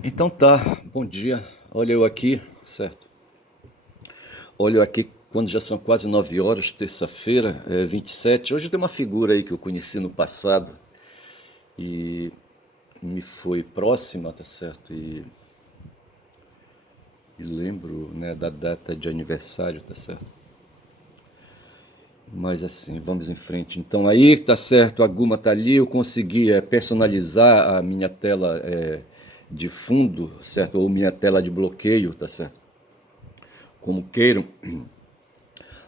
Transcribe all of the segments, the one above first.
Então tá, bom dia. Olha eu aqui, certo? Olha eu aqui quando já são quase 9 horas, terça-feira, 27. Hoje tem uma figura aí que eu conheci no passado e me foi próxima, tá certo? E lembro, né, da data de aniversário, tá certo? Mas assim, vamos em frente. Então aí, tá certo, a Guma tá ali, eu consegui personalizar a minha tela de fundo, certo? Ou minha tela de bloqueio, tá certo? Como queiram.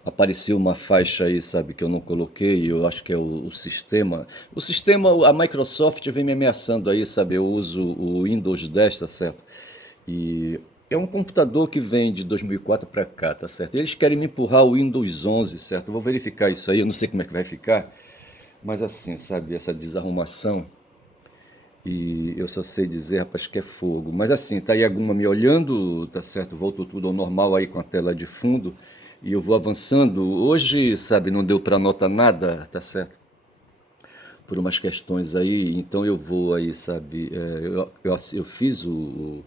Apareceu uma faixa aí, sabe, que eu não coloquei, eu acho que é o sistema. O sistema, a Microsoft vem me ameaçando aí, sabe, eu uso o Windows 10, tá certo? E é um computador que vem de 2004 para cá, tá certo? Eles querem me empurrar o Windows 11, certo? Eu vou verificar isso aí, eu não sei como é que vai ficar, mas assim, sabe, essa desarrumação, e eu só sei dizer, rapaz, que é fogo. Mas assim, tá aí a Guma me olhando, tá certo? Voltou tudo ao normal aí com a tela de fundo. E eu vou avançando. Hoje, sabe, não deu para anotar nada, tá certo? Por umas questões aí. Então eu vou aí, sabe? Eu fiz o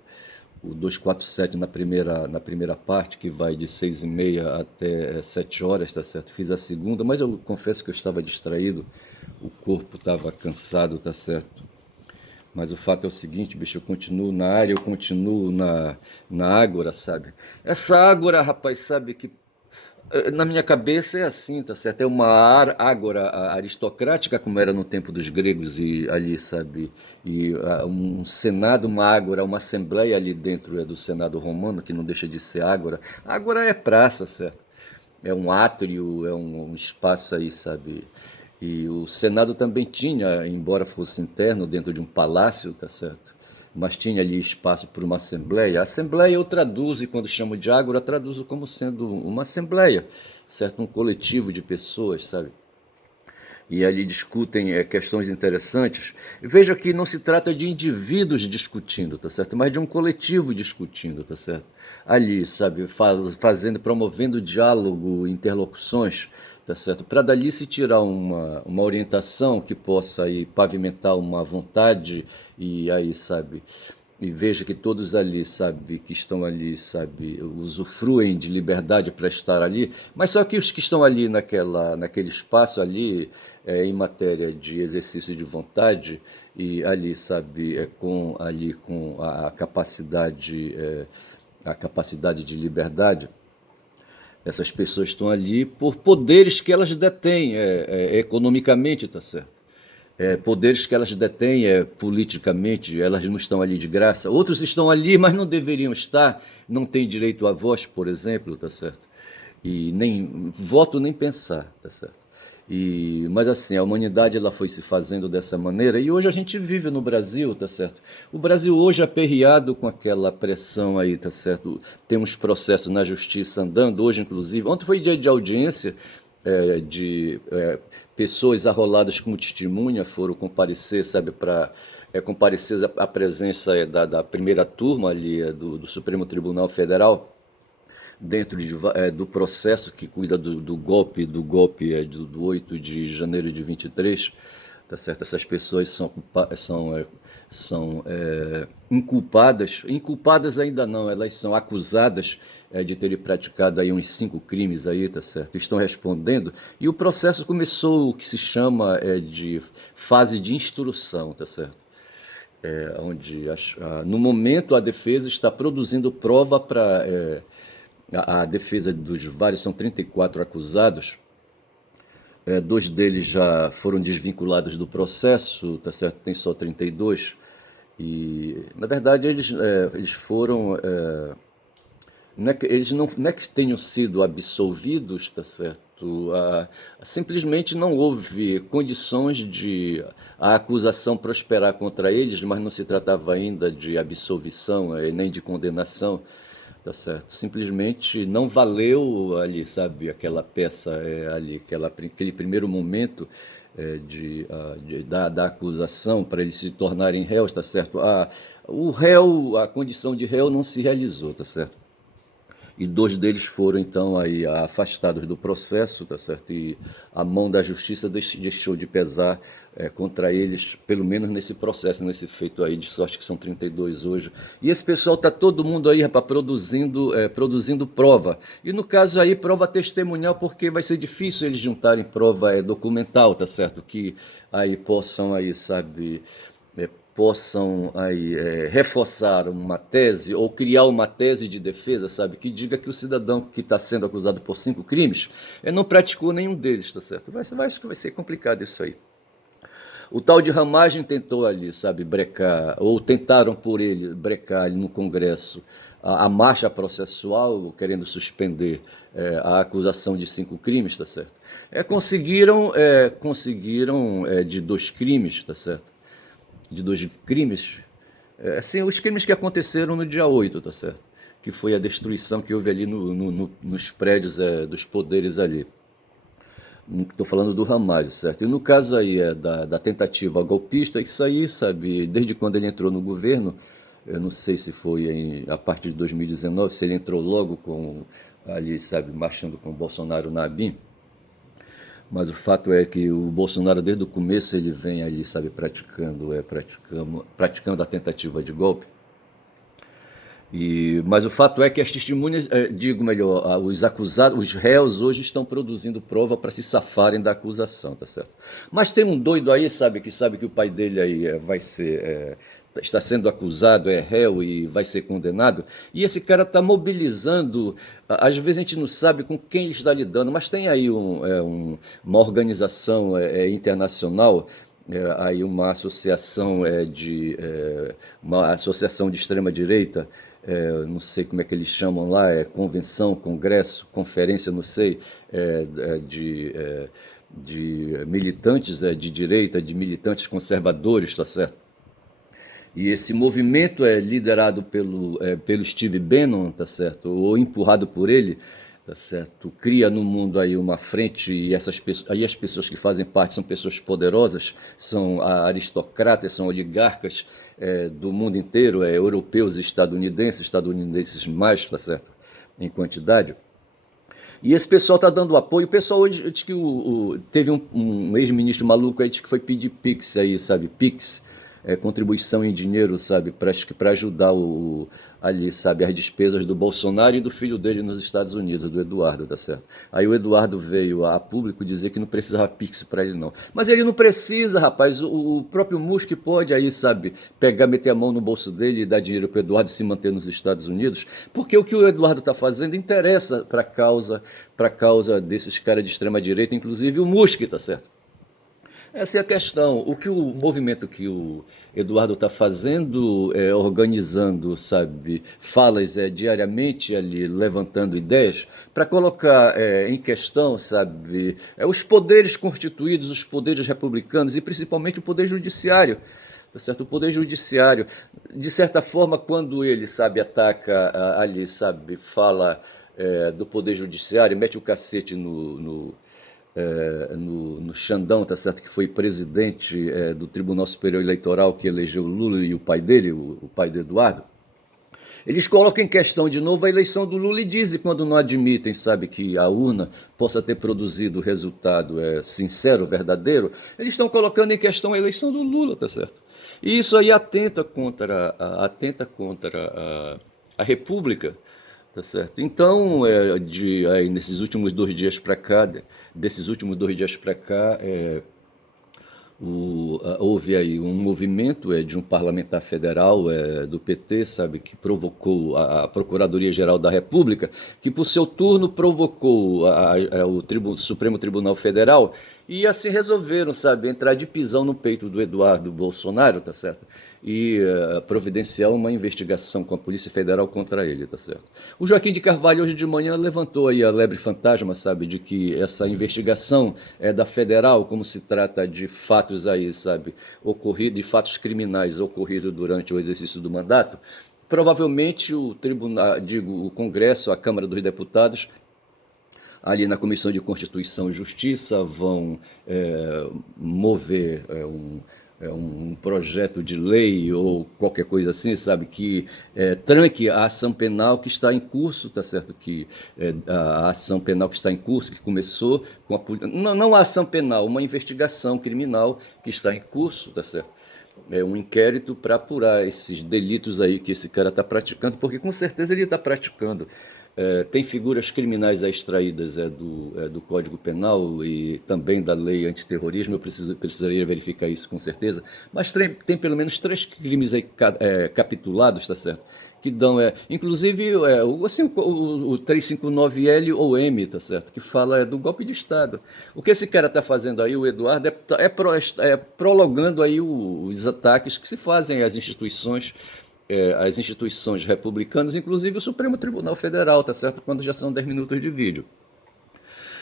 247 na primeira parte, que vai de 6h30 até 7 horas, tá certo? Fiz a segunda, mas eu confesso que eu estava distraído. O corpo estava cansado, tá certo? Mas o fato é o seguinte, bicho, eu continuo na área, eu continuo na Ágora, sabe? Essa Ágora, rapaz, sabe que na minha cabeça é assim, tá certo? É uma Ágora aristocrática, como era no tempo dos gregos e ali, sabe? E um senado, uma Ágora, uma assembleia ali dentro do senado romano, que não deixa de ser Ágora. Ágora é praça, certo? É um átrio, é um espaço aí, sabe? E o Senado também tinha, embora fosse interno, dentro de um palácio, tá certo? Mas tinha ali espaço para uma assembleia. A assembleia eu traduzo, e quando chamo de ágora, traduzo como sendo uma assembleia, certo? Um coletivo de pessoas, sabe? E ali discutem questões interessantes. Veja que não se trata de indivíduos discutindo, tá certo? Mas de um coletivo discutindo, tá certo? Ali, sabe, fazendo, promovendo diálogo, interlocuções, tá certo? Para dali se tirar uma orientação que possa aí pavimentar uma vontade e aí, sabe, e veja que todos ali, sabe, que estão ali, sabe, usufruem de liberdade para estar ali, mas só que os que estão ali naquele espaço ali, em matéria de exercício de vontade, e ali, sabe, com a capacidade de liberdade, essas pessoas estão ali por poderes que elas detêm economicamente, tá certo? Poderes que elas detêm politicamente, elas não estão ali de graça. Outros estão ali, mas não deveriam estar, não têm direito à voz, por exemplo, tá certo? E nem voto nem pensar, tá certo? Mas assim, a humanidade ela foi se fazendo dessa maneira e hoje a gente vive no Brasil, tá certo? O Brasil hoje é aperreado com aquela pressão aí, tá certo? Temos processos na justiça andando, hoje inclusive. Ontem foi dia de audiência de pessoas arroladas como testemunha foram comparecer, sabe, para comparecer à presença da primeira turma ali do Supremo Tribunal Federal dentro do processo que cuida do golpe do 8 de janeiro de 23, tá certo? Essas pessoas são inculpadas ainda não, elas são acusadas de terem praticado aí uns 5 crimes aí, tá certo? Estão respondendo e o processo começou o que se chama de fase de instrução, tá certo? Onde no momento a defesa está produzindo prova para a defesa dos vários, são 34 acusados, dois deles já foram desvinculados do processo, tá certo? Tem só 32. E, na verdade, eles foram. Não é que tenham sido absolvidos, tá certo? Simplesmente não houve condições de a acusação prosperar contra eles, mas não se tratava ainda de absolvição nem de condenação, tá certo? Simplesmente não valeu ali, sabe, aquela peça ali, aquele primeiro momento da acusação para eles se tornarem réus, tá certo? O réu, a condição de réu não se realizou, tá certo? e 2 deles foram então aí afastados do processo, tá certo? E a mão da justiça deixou de pesar contra eles, pelo menos nesse processo, nesse feito aí, de sorte que são 32 hoje. E esse pessoal está todo mundo aí, rapaz, produzindo prova. E no caso aí, prova testemunhal, porque vai ser difícil eles juntarem prova documental, tá certo? Que aí possam aí, sabe, possam aí reforçar uma tese ou criar uma tese de defesa, sabe, que diga que o cidadão que está sendo acusado por 5 crimes não praticou nenhum deles, tá certo? Acho que vai ser complicado isso aí. O tal de Ramagem tentou ali, sabe, brecar, ou tentaram por ele brecar ali no Congresso a marcha processual, querendo suspender a acusação de 5 crimes, tá certo? Conseguiram de 2 crimes, tá certo? De 2 crimes, assim, os crimes que aconteceram no dia 8, tá certo? Que foi a destruição que houve ali nos prédios dos poderes ali. Estou falando do Ramalho, certo? E no caso aí da tentativa golpista, isso aí, sabe, desde quando ele entrou no governo, eu não sei se foi a partir de 2019, se ele entrou logo ali, sabe, marchando com o Bolsonaro na ABIN, mas o fato é que o Bolsonaro, desde o começo, ele vem ali, sabe, praticando a tentativa de golpe. Mas o fato é que as testemunhas, digo melhor, os acusados, os réus hoje estão produzindo prova para se safarem da acusação, tá certo? Mas tem um doido aí, sabe que o pai dele aí está sendo acusado, é réu e vai ser condenado, e esse cara está mobilizando, às vezes a gente não sabe com quem ele está lidando, mas tem aí uma organização internacional, aí uma associação de extrema direita, não sei como é que eles chamam lá, convenção, congresso, conferência, não sei, de militantes de direita, de militantes conservadores, tá certo? E esse movimento é liderado pelo Steve Bannon, tá certo? Ou empurrado por ele, tá certo? Cria no mundo aí uma frente e aí as pessoas que fazem parte são pessoas poderosas, são aristocratas, são oligarcas do mundo inteiro, europeus e estadunidenses mais, tá certo? Em quantidade. E esse pessoal está dando apoio. O pessoal hoje diz que teve um ex-ministro maluco aí que foi pedir Pix aí, sabe? Pix, contribuição em dinheiro, sabe? Para ajudar ali, sabe? As despesas do Bolsonaro e do filho dele nos Estados Unidos, do Eduardo, tá certo? Aí o Eduardo veio a público dizer que não precisava Pix para ele, não. Mas ele não precisa, rapaz. O próprio Musk pode aí, sabe? Meter a mão no bolso dele e dar dinheiro para o Eduardo se manter nos Estados Unidos, porque o que o Eduardo está fazendo interessa para a causa desses caras de extrema direita, inclusive o Musk, tá certo? Essa é a questão. O movimento que o Eduardo está fazendo, organizando, sabe, falas diariamente ali, levantando ideias, para colocar em questão, sabe, os poderes constituídos, os poderes republicanos e principalmente o poder judiciário. Tá certo? O poder judiciário, de certa forma, quando ele, sabe, ataca ali, sabe, fala do poder judiciário, mete o cacete no Xandão, tá certo? Que foi presidente do Tribunal Superior Eleitoral que elegeu o Lula e o pai dele, o pai do Eduardo. Eles colocam em questão de novo a eleição do Lula e dizem, quando não admitem, sabe, que a urna possa ter produzido resultado sincero, verdadeiro, eles estão colocando em questão a eleição do Lula, tá certo? E isso aí atenta contra a República. Tá certo. Então, aí, nesses últimos 2 dias para cá, houve aí um movimento de um parlamentar federal do PT, sabe, que provocou a Procuradoria-Geral da República, que por seu turno provocou o Supremo Tribunal Federal, e assim resolveram, sabe, entrar de pisão no peito do Eduardo Bolsonaro, tá certo? E providenciar uma investigação com a Polícia Federal contra ele, tá certo? O Joaquim de Carvalho hoje de manhã levantou aí a lebre fantasma, sabe, de que essa investigação é da Federal, como se trata de fatos aí, sabe, de fatos criminais ocorridos durante o exercício do mandato. Provavelmente o Congresso, a Câmara dos Deputados, ali na Comissão de Constituição e Justiça, vão mover um projeto de lei ou qualquer coisa assim, sabe, que tranque a ação penal que está em curso, tá certo? Que a ação penal que está em curso, que começou com não a ação penal, uma investigação criminal que está em curso, tá certo? É um inquérito para apurar esses delitos aí que esse cara está praticando, porque com certeza ele está praticando. Tem figuras criminais extraídas do Código Penal e também da lei antiterrorismo, eu precisaria verificar isso com certeza, mas tem pelo menos 3 crimes aí capitulados, tá certo? Que dão, inclusive, assim, o 359L ou M, tá certo? Que fala do golpe de Estado. O que esse cara está fazendo aí, o Eduardo, é prolongando aí os ataques que se fazem às instituições republicanas, inclusive o Supremo Tribunal Federal, tá certo? Quando já são 10 minutos de vídeo.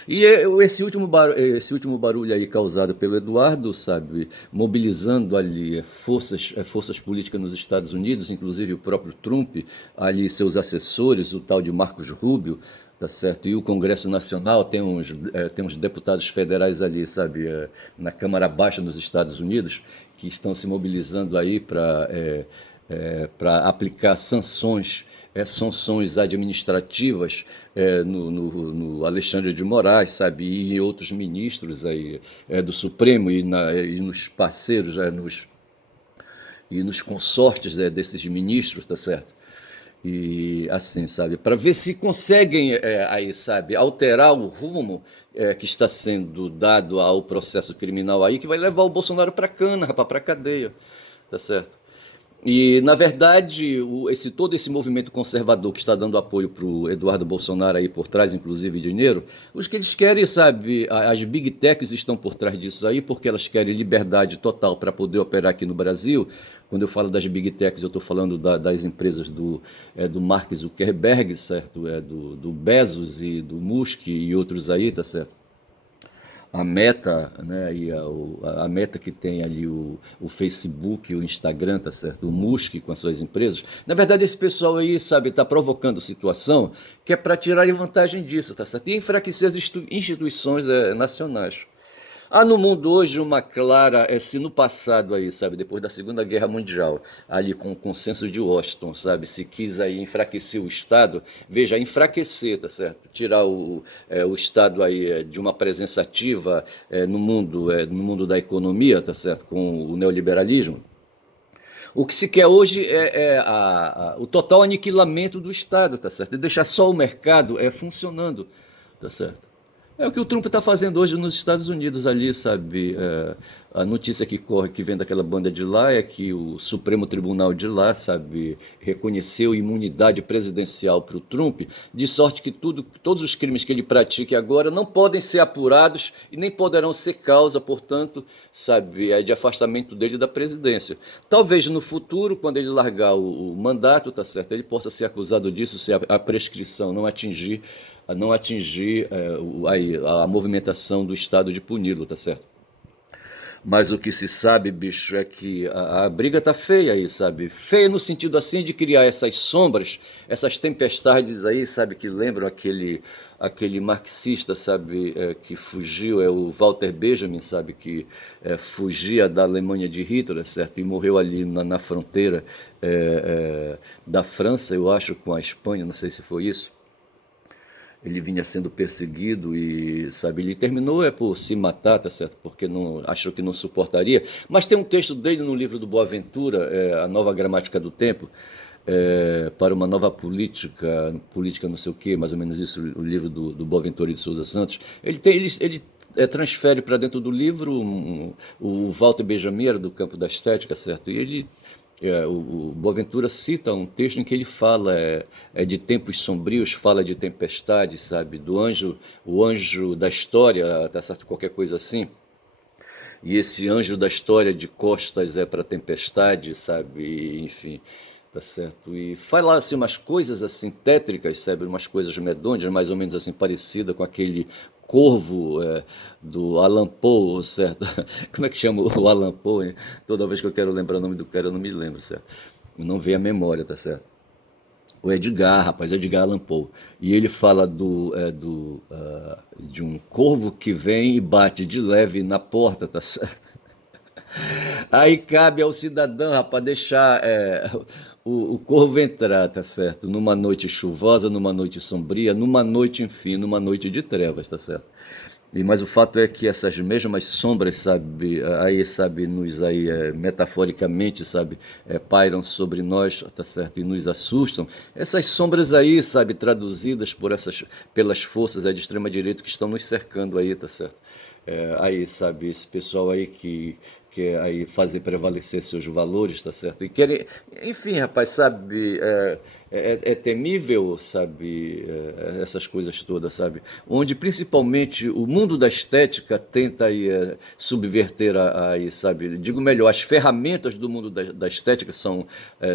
E esse último barulho aí causado pelo Eduardo, sabe, mobilizando ali forças políticas nos Estados Unidos, inclusive o próprio Trump, ali seus assessores, o tal de Marcos Rubio, tá certo? E o Congresso Nacional tem uns deputados federais ali, sabe, na Câmara Baixa nos Estados Unidos, que estão se mobilizando aí para aplicar sanções administrativas no Alexandre de Moraes, sabe, e em outros ministros aí do Supremo e nos parceiros, e nos consortes desses ministros, tá certo? E assim, sabe, para ver se conseguem aí, sabe, alterar o rumo que está sendo dado ao processo criminal aí, que vai levar o Bolsonaro para cana, rapaz, para cadeia, tá certo? E, na verdade, todo esse movimento conservador que está dando apoio para o Eduardo Bolsonaro aí por trás, inclusive dinheiro, os que eles querem, sabe, as big techs estão por trás disso aí, porque elas querem liberdade total para poder operar aqui no Brasil. Quando eu falo das big techs, eu estou falando das empresas do Mark Zuckerberg, certo? Do Bezos e do Musk e outros aí, tá certo? A Meta, né, e a Meta que tem ali o Facebook, o Instagram, tá certo? O Musk com as suas empresas. Na verdade, esse pessoal aí, sabe, está provocando situação que é para tirar vantagem disso, tá certo? E enfraquecer as instituições nacionais. Há no mundo hoje uma clara, se no passado aí, sabe, depois da Segunda Guerra Mundial, ali com o consenso de Washington, sabe, se quis aí enfraquecer o Estado, veja, enfraquecer, tá certo? Tirar o Estado aí de uma presença ativa no mundo da economia, tá certo? Com o neoliberalismo. O que se quer hoje o total aniquilamento do Estado, tá certo? E deixar só o mercado funcionando, tá certo? É o que o Trump está fazendo hoje nos Estados Unidos ali, sabe? A notícia que corre, que vem daquela banda de lá, é que o Supremo Tribunal de lá, sabe, reconheceu imunidade presidencial para o Trump, de sorte que todos os crimes que ele pratique agora não podem ser apurados e nem poderão ser causa, portanto, sabe, de afastamento dele da presidência. Talvez no futuro, quando ele largar o mandato, tá certo, ele possa ser acusado disso se a prescrição não atingir a movimentação do Estado de puni-lo, tá certo? Mas o que se sabe, bicho, é que a briga tá feia aí, sabe? Feia no sentido assim de criar essas sombras, essas tempestades aí, sabe? Que lembram aquele marxista, sabe? Que fugiu, o Walter Benjamin, sabe? Que fugia da Alemanha de Hitler, certo? E morreu ali na fronteira da França, eu acho, com a Espanha, não sei se foi isso. Ele vinha sendo perseguido e, sabe, ele terminou por se matar, tá certo? Porque não achou que não suportaria. Mas tem um texto dele no livro do Boaventura, A Nova Gramática do Tempo, para uma nova política não sei o quê, mais ou menos isso, o livro do Boaventura de Souza Santos. Ele transfere para dentro do livro o Walter Benjamin do campo da estética, certo? E ele o Boaventura cita um texto em que ele fala de tempos sombrios, fala de tempestade, sabe? Do anjo, o anjo da história, tá certo? Qualquer coisa assim. E esse anjo da história de costas para tempestade, sabe? E, enfim, tá certo? E fala assim umas coisas assim tétricas, sabe? Umas coisas medonhas, mais ou menos assim parecida com aquele Corvo do Allan Poe, certo? Como é que chama o Allan Poe, hein? Toda vez que eu quero lembrar o nome do cara, eu não me lembro, certo? Não vem a memória, tá certo? O Edgar, rapaz, Edgar Allan Poe. E ele fala de um corvo que vem e bate de leve na porta, tá certo? Aí cabe ao cidadão, rapaz, deixar o corvo entrar, tá certo? Numa noite chuvosa, numa noite sombria, numa noite, enfim, numa noite de trevas, tá certo? Mas o fato é que essas mesmas sombras, sabe, aí, sabe, nos aí, metaforicamente, sabe, pairam sobre nós, tá certo, e nos assustam. Essas sombras aí, sabe, traduzidas pelas forças de extrema direita que estão nos cercando aí, tá certo? Aí, sabe, esse pessoal aí que quer aí fazer prevalecer seus valores, tá certo? E querer, enfim, rapaz, sabe, é temível, sabe, essas coisas todas, sabe? Onde principalmente o mundo da estética tenta aí, subverter aí, sabe? Digo melhor, as ferramentas do mundo da estética são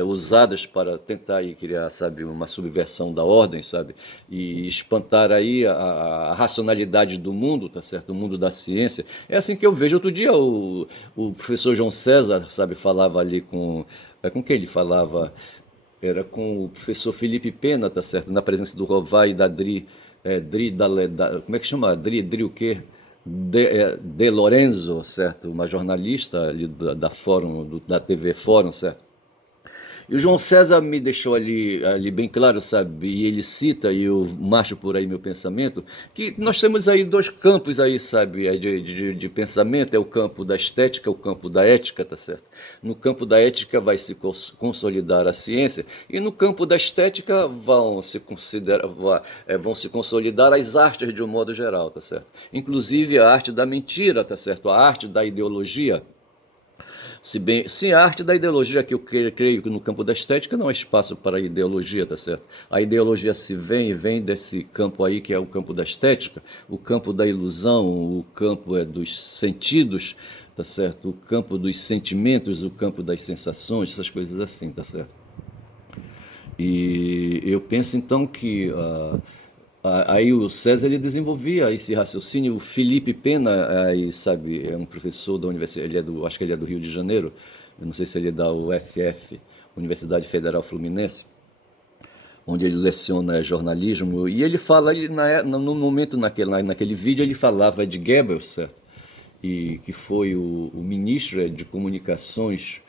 usadas para tentar aí criar, sabe, uma subversão da ordem, sabe? E espantar aí a racionalidade do mundo, tá certo? O mundo da ciência. É assim que eu vejo. Outro dia o professor João César, sabe, falava ali com quem ele falava? Era com o professor Felipe Pena, tá certo? Na presença do Rovai e da Dri, como é que chama? Dri o quê? De Lorenzo, certo? Uma jornalista ali da Fórum, da TV Fórum, certo? E o João César me deixou ali bem claro, sabe? E ele cita, e eu marcho por aí meu pensamento, que nós temos aí dois campos aí, sabe, de pensamento, é o campo da estética, o campo da ética, tá certo? No campo da ética vai se consolidar a ciência, e no campo da estética vão se consolidar as artes de um modo geral, tá certo? Inclusive a arte da mentira, tá certo? A arte da ideologia, se a arte da ideologia, que eu creio que no campo da estética não há espaço para a ideologia, tá certo? A ideologia se vem desse campo aí que é o campo da estética, o campo da ilusão, o campo dos sentidos, tá certo? O campo dos sentimentos, o campo das sensações, essas coisas assim, tá certo? E eu penso então que aí o César ele desenvolvia esse raciocínio. O Felipe Pena, aí, sabe, é um professor da universidade, acho que ele é do Rio de Janeiro, eu não sei se ele é da UFF, Universidade Federal Fluminense, onde ele leciona jornalismo, e ele fala, no momento naquele vídeo, ele falava de Goebbels, certo? E que foi o ministro de comunicações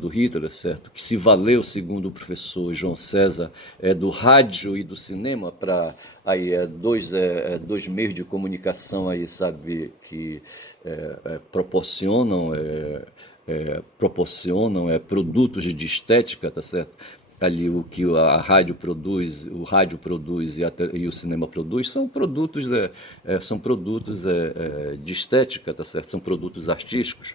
do Hitler, certo? Que se valeu, segundo o professor João César, do rádio e do cinema para aí dois meios de comunicação aí, sabe, que proporcionam produtos de estética, tá certo? Ali o que a rádio produz, e o cinema produz são produtos de estética, tá certo? São produtos artísticos.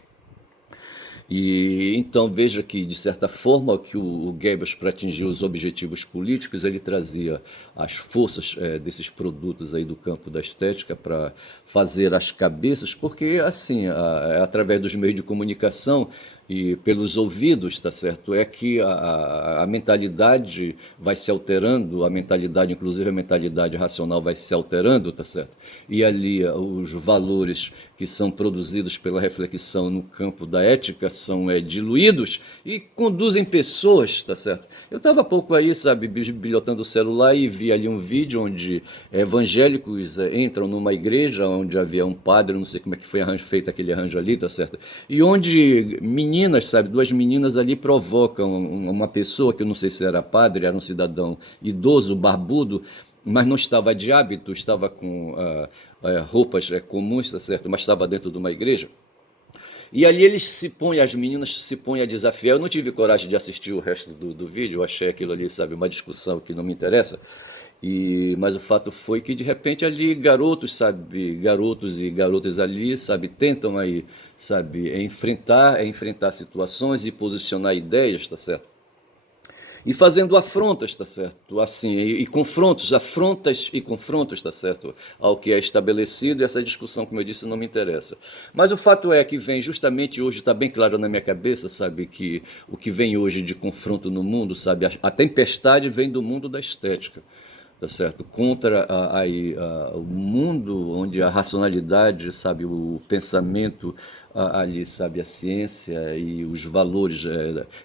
E então veja que, de certa forma, que o Goebbels, para atingir os objetivos políticos, ele trazia as forças desses produtos aí do campo da estética para fazer as cabeças, porque assim, através dos meios de comunicação e pelos ouvidos, tá certo? É que a mentalidade vai se alterando, a mentalidade, inclusive a mentalidade racional vai se alterando, tá certo? E ali os valores que são produzidos pela reflexão no campo da ética são diluídos e conduzem pessoas, tá certo? Eu estava há pouco aí, sabe, bilhotando o celular e vi ali um vídeo onde evangélicos entram numa igreja onde havia um padre, não sei como é que foi feito aquele arranjo ali, tá certo? E onde meninas, sabe, duas meninas ali provocam uma pessoa que eu não sei se era padre, era um cidadão idoso, barbudo, mas não estava de hábito, estava com roupas comuns, tá certo? Mas estava dentro de uma igreja. E ali as meninas se põem a desafiar. Eu não tive coragem de assistir o resto do vídeo, eu achei aquilo ali, sabe, uma discussão que não me interessa. Mas o fato foi que de repente ali garotos, sabe, garotos e garotas ali, sabe, tentam aí, sabe, enfrentar situações e posicionar ideias, tá certo? E fazendo afrontas, tá certo? Assim, e confrontos, afrontas e confrontos, tá certo? Ao que é estabelecido, e essa discussão, como eu disse, não me interessa. Mas o fato é que vem justamente hoje, está bem claro na minha cabeça, sabe, que o que vem hoje de confronto no mundo, sabe, a tempestade vem do mundo da estética, tá certo? Contra o mundo onde a racionalidade, sabe, o pensamento ali, sabe, a ciência e os valores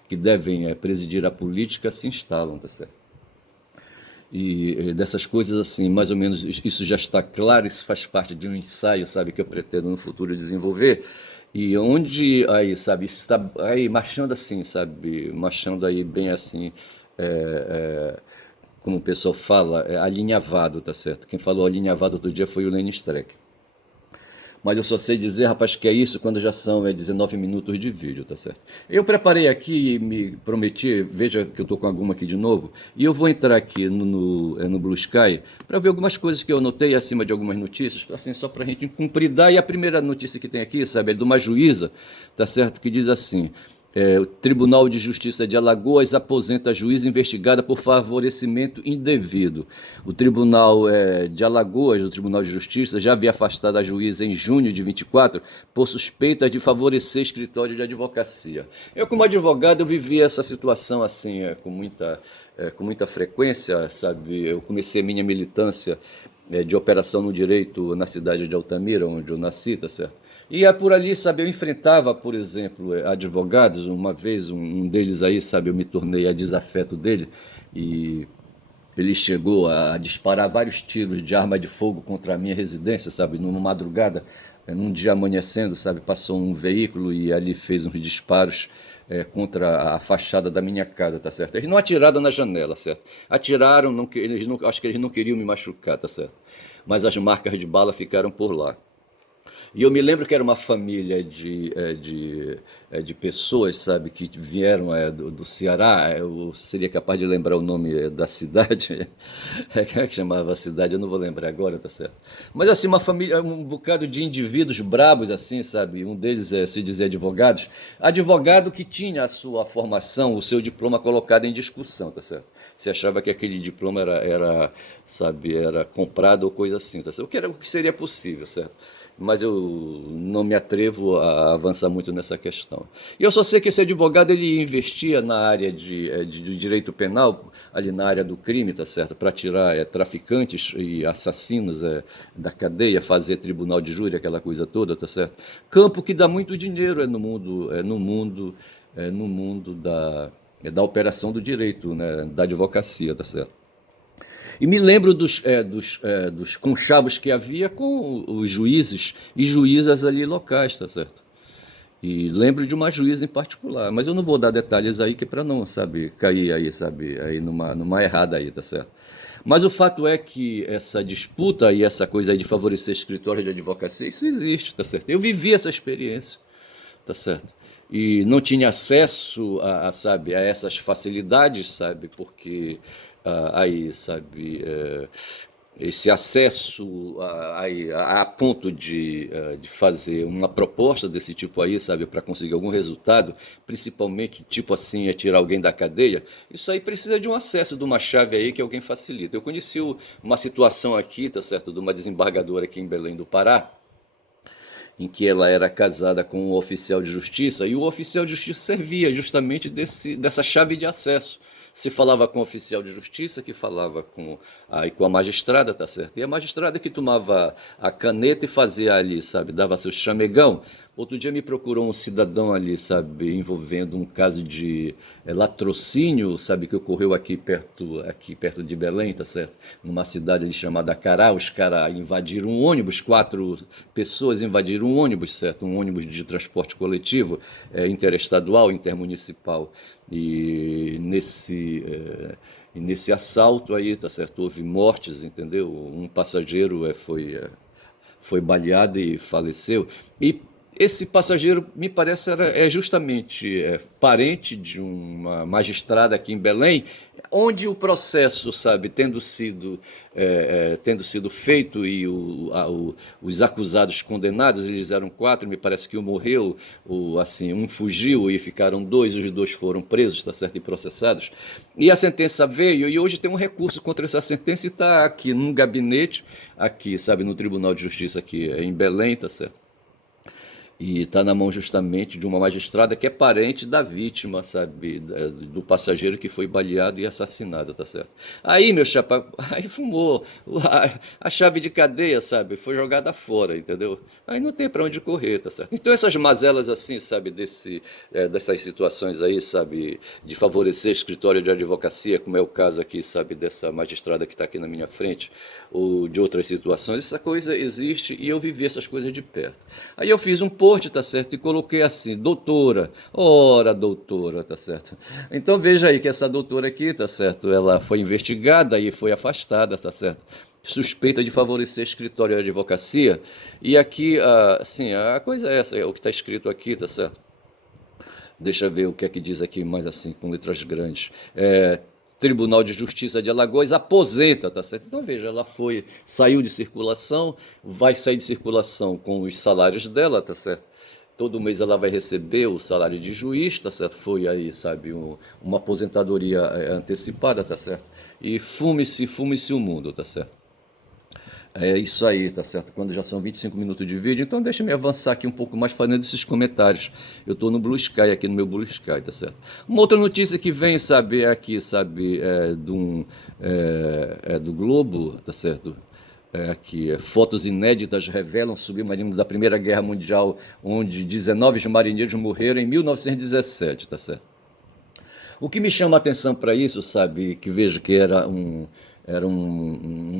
que devem presidir a política se instalam, tá certo? E dessas coisas assim, mais ou menos isso já está claro, isso faz parte de um ensaio, sabe, que eu pretendo no futuro desenvolver. E onde aí, sabe, isso está aí marchando assim, sabe, marchando aí bem assim, é, como o pessoal fala, alinhavado, tá certo? Quem falou alinhavado outro dia foi o Lenny Streck. Mas eu só sei dizer, rapaz, que é isso quando já são 19 minutos de vídeo, tá certo? Eu preparei aqui e me prometi, veja que eu tô com alguma aqui de novo, e eu vou entrar aqui no Blue Sky para ver algumas coisas que eu anotei acima de algumas notícias, assim, só para a gente cumprir. E a primeira notícia que tem aqui, sabe, é de uma juíza, tá certo? Que diz assim: o Tribunal de Justiça de Alagoas aposenta a juíza investigada por favorecimento indevido. O Tribunal de Alagoas, o Tribunal de Justiça, já havia afastado a juíza em junho de 24 por suspeita de favorecer escritório de advocacia. Eu, como advogado, eu vivi essa situação assim com muita frequência, sabe? Eu comecei minha militância de operação no direito na cidade de Altamira, onde eu nasci, tá certo? E por ali, sabe, eu enfrentava, por exemplo, advogados, uma vez um deles aí, sabe, eu me tornei a desafeto dele, e ele chegou a disparar vários tiros de arma de fogo contra a minha residência, sabe, numa madrugada, num dia amanhecendo, sabe, passou um veículo e ali fez uns disparos contra a fachada da minha casa, tá certo? Eles não atiraram na janela, certo? Atiraram, não, eles não, acho que eles não queriam me machucar, tá certo? Mas as marcas de bala ficaram por lá. E eu me lembro que era uma família de pessoas, sabe, que vieram do Ceará. Eu seria capaz de lembrar o nome da cidade. Como é que chamava a cidade? Eu não vou lembrar agora, tá certo? Mas assim, uma família, um bocado de indivíduos brabos, assim, sabe? Um deles se dizia advogados. Advogado que tinha a sua formação, o seu diploma colocado em discussão, tá certo? Você achava que aquele diploma sabe, era comprado ou coisa assim, tá certo? O que seria possível, certo? Mas eu não me atrevo a avançar muito nessa questão. E eu só sei que esse advogado ele investia na área de direito penal, ali na área do crime, tá certo? Para tirar traficantes e assassinos da cadeia, fazer tribunal de júri, aquela coisa toda, tá certo? Campo que dá muito dinheiro no mundo da operação do direito, né? Da advocacia, tá certo? E me lembro dos conchavos que havia com os juízes e juízas ali locais, tá certo? E lembro de uma juíza em particular, mas eu não vou dar detalhes aí que é para não, sabe, cair aí, sabe, aí numa errada aí, tá certo? Mas o fato é que essa disputa e essa coisa aí de favorecer escritórios de advocacia, isso existe, tá certo? Eu vivi essa experiência, tá certo? E não tinha acesso sabe, a essas facilidades, sabe, porque aí, sabe, esse acesso a ponto de fazer uma proposta desse tipo aí, sabe, para conseguir algum resultado, principalmente tipo assim, tirar alguém da cadeia, isso aí precisa de um acesso, de uma chave aí que alguém facilita. Eu conheci uma situação aqui, tá certo, de uma desembargadora aqui em Belém do Pará, em que ela era casada com um oficial de justiça, e o oficial de justiça servia justamente dessa chave de acesso. Se falava com o oficial de justiça, que falava com a magistrada, tá certo? E a magistrada que tomava a caneta e fazia ali, sabe? Dava seu chamegão. Outro dia me procurou um cidadão ali, sabe? Envolvendo um caso de latrocínio, sabe? Que ocorreu aqui perto de Belém, tá certo? Numa cidade ali chamada Cará. Os caras invadiram um ônibus, 4 pessoas invadiram um ônibus, certo? Um ônibus de transporte coletivo, interestadual, intermunicipal. E nesse assalto aí, tá certo? Houve mortes, entendeu? Um passageiro foi baleado e faleceu. E esse passageiro, me parece, é justamente parente de uma magistrada aqui em Belém, onde o processo, sabe, tendo sido feito e os acusados condenados, eles eram 4, me parece que um morreu, assim, um fugiu e ficaram 2, os 2 foram presos, tá certo, e processados. E a sentença veio e hoje tem um recurso contra essa sentença e está aqui num gabinete, aqui, sabe, no Tribunal de Justiça aqui em Belém, tá certo? E está na mão justamente de uma magistrada que é parente da vítima, sabe, do passageiro que foi baleado e assassinado, tá certo? Aí, meu chapa, aí fumou, a chave de cadeia, sabe, foi jogada fora, entendeu? Aí não tem para onde correr, tá certo? Então essas mazelas assim, sabe, dessas situações aí, sabe, de favorecer escritório de advocacia, como é o caso aqui, sabe, dessa magistrada que está aqui na minha frente, ou de outras situações, essa coisa existe e eu vivi essas coisas de perto. Aí eu fiz um pouco passaporte, tá certo? E coloquei assim, doutora. Ora, doutora, tá certo? Então veja aí que essa doutora aqui, tá certo? Ela foi investigada e foi afastada, tá certo? Suspeita de favorecer escritório de advocacia. E aqui, assim, a coisa é essa, é o que está escrito aqui, tá certo? Deixa eu ver o que é que diz aqui mais assim, com letras grandes. Tribunal de Justiça de Alagoas aposenta, tá certo? Então veja, ela saiu de circulação, vai sair de circulação com os salários dela, tá certo? Todo mês ela vai receber o salário de juiz, tá certo? Foi aí, sabe, uma aposentadoria antecipada, tá certo? E fume-se o mundo, tá certo? É isso aí, tá certo? Quando já são 25 minutos de vídeo, então deixa eu me avançar aqui um pouco mais fazendo esses comentários. Eu estou no Blue Sky, aqui no meu Blue Sky, tá certo? Uma outra notícia que vem, sabe, é aqui, sabe, do Globo, tá certo? Aqui, fotos inéditas revelam submarino da Primeira Guerra Mundial, onde 19 marinheiros morreram em 1917, tá certo? O que me chama a atenção para isso, sabe, que vejo que era um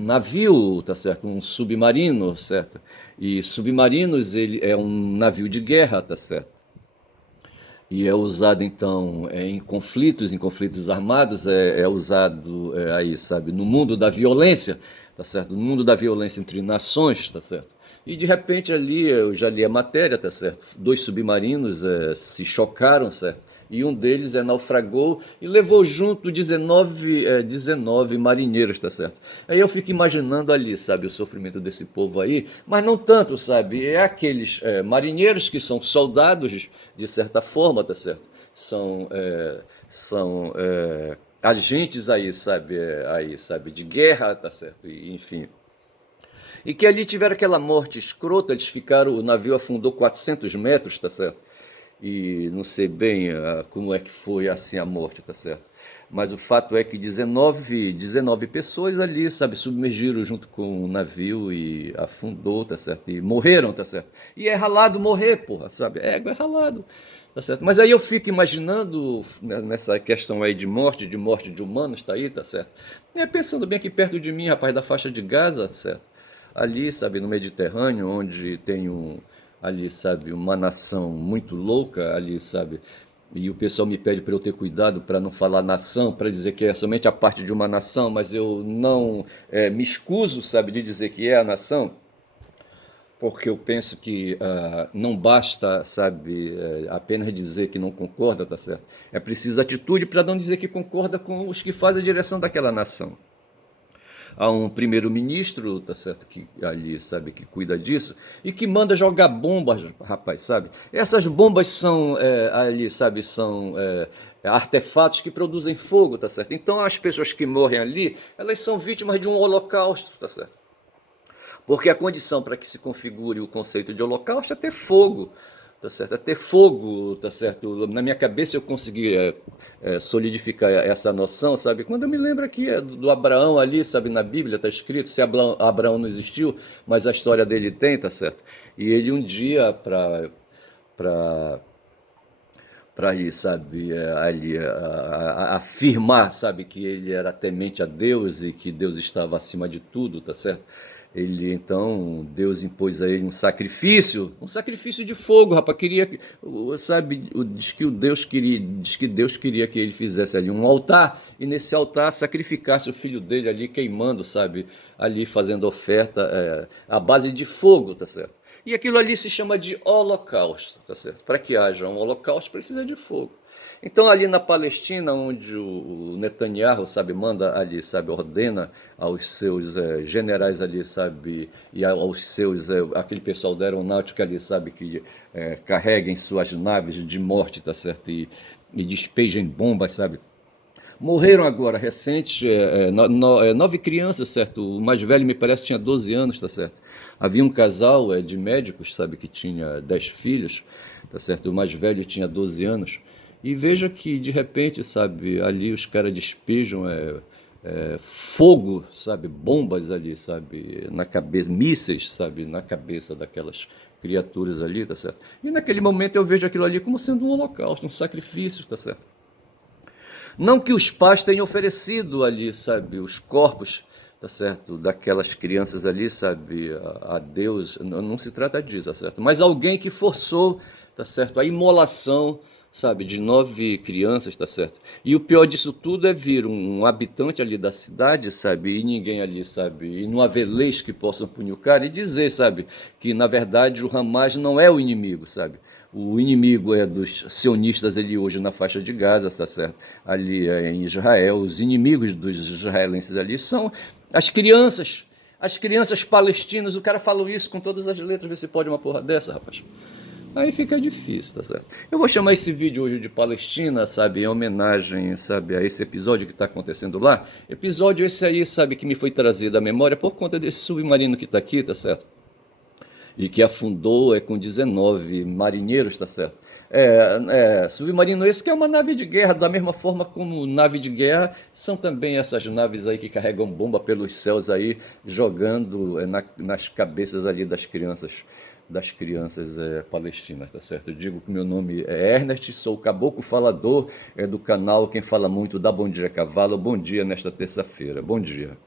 navio, tá certo? Um submarino, certo? E submarinos, ele é um navio de guerra, tá certo? E é usado então em conflitos armados, é usado aí, sabe, no mundo da violência, tá certo? No mundo da violência entre nações, tá certo? E de repente ali, eu já li a matéria, tá certo? Dois submarinos se chocaram, certo? E um deles naufragou e levou junto 19 marinheiros, tá certo? Aí eu fico imaginando ali, sabe, o sofrimento desse povo aí, mas não tanto, sabe? É aqueles marinheiros que são soldados, de certa forma, tá certo? São agentes aí, sabe, de guerra, tá certo? E, enfim. E que ali tiveram aquela morte escrota, o navio afundou 400 metros, tá certo? E não sei bem como é que foi assim a morte, tá certo? Mas o fato é que 19 pessoas ali, sabe, submergiram junto com o navio e afundou, tá certo? E morreram, tá certo? E é ralado morrer, porra, sabe? É ralado, tá certo? Mas aí eu fico imaginando nessa questão aí de morte de humanos, tá aí, tá certo? Pensando bem aqui perto de mim, rapaz, da faixa de Gaza, certo? Ali, sabe, no Mediterrâneo, onde tem ali, sabe, uma nação muito louca, ali, sabe, e o pessoal me pede para eu ter cuidado para não falar nação, para dizer que é somente a parte de uma nação, mas eu não me escuso, sabe, de dizer que é a nação, porque eu penso que não basta, sabe, apenas dizer que não concorda, tá certo? É preciso atitude para não dizer que concorda com os que fazem a direção daquela nação. Há um primeiro-ministro, tá certo, que ali, sabe, que cuida disso, e que manda jogar bombas, rapaz, sabe? Essas bombas são, ali, sabe, são artefatos que produzem fogo, tá certo? Então as pessoas que morrem ali, elas são vítimas de um holocausto, tá certo? Porque a condição para que se configure o conceito de holocausto é ter fogo, tá certo? É ter fogo, tá certo? Na minha cabeça eu consegui solidificar essa noção, sabe? Quando eu me lembro aqui do Abraão ali, sabe? Na Bíblia está escrito, se Abraão não existiu, mas a história dele tem, tá certo? E ele um dia para ir, sabe, ali afirmar, sabe, que ele era temente a Deus e que Deus estava acima de tudo, tá certo? Ele então, Deus impôs a ele um sacrifício de fogo, rapaz, sabe, diz que Deus queria que ele fizesse ali um altar e nesse altar sacrificasse o filho dele ali queimando, sabe, ali fazendo oferta à base de fogo, tá certo? E aquilo ali se chama de holocausto, tá certo? Para que haja um holocausto precisa de fogo. Então ali na Palestina, onde o Netanyahu, sabe, manda ali, sabe, ordena aos seus generais ali, sabe, e aos seus, aquele pessoal da aeronáutica ali, sabe, que carreguem suas naves de morte, tá certo, e despejem bombas, sabe. Morreram agora, recentes, 9 crianças, certo? O mais velho me parece tinha 12 anos, tá certo? Havia um casal de médicos, sabe, que tinha 10 filhos, tá certo? O mais velho tinha 12 anos. E veja que, de repente, sabe, ali os caras despejam fogo, sabe, bombas ali, sabe, na cabeça, mísseis, sabe, na cabeça daquelas criaturas ali, tá certo? E naquele momento eu vejo aquilo ali como sendo um holocausto, um sacrifício, tá certo? Não que os pais tenham oferecido ali, sabe, os corpos, tá tá certo, daquelas crianças ali, sabe, a Deus, não se trata disso, tá certo, mas alguém que forçou, tá certo, a imolação, sabe, de 9 crianças, tá certo, e o pior disso tudo é vir um habitante ali da cidade, sabe, e ninguém ali, sabe, e não haver leis que possam punir o cara e dizer, sabe, que na verdade o Hamas não é o inimigo, sabe, o inimigo é dos sionistas ali hoje na faixa de Gaza, tá certo? Ali em Israel, os inimigos dos israelenses ali são as crianças. As crianças palestinas, o cara falou isso com todas as letras, vê se pode uma porra dessa, rapaz. Aí fica difícil, tá certo? Eu vou chamar esse vídeo hoje de Palestina, sabe, em homenagem, sabe, a esse episódio que está acontecendo lá. Episódio esse aí, sabe, que me foi trazido à memória por conta desse submarino que está aqui, tá certo? E que afundou com 19 marinheiros, tá certo? Submarino esse que é uma nave de guerra, da mesma forma como nave de guerra, são também essas naves aí que carregam bomba pelos céus aí, jogando nas cabeças ali das crianças palestinas, tá certo? Eu digo que meu nome é Ernest, sou o caboclo falador do canal Quem Fala Muito dá Bom Dia Cavalo. Bom dia nesta terça-feira, bom dia.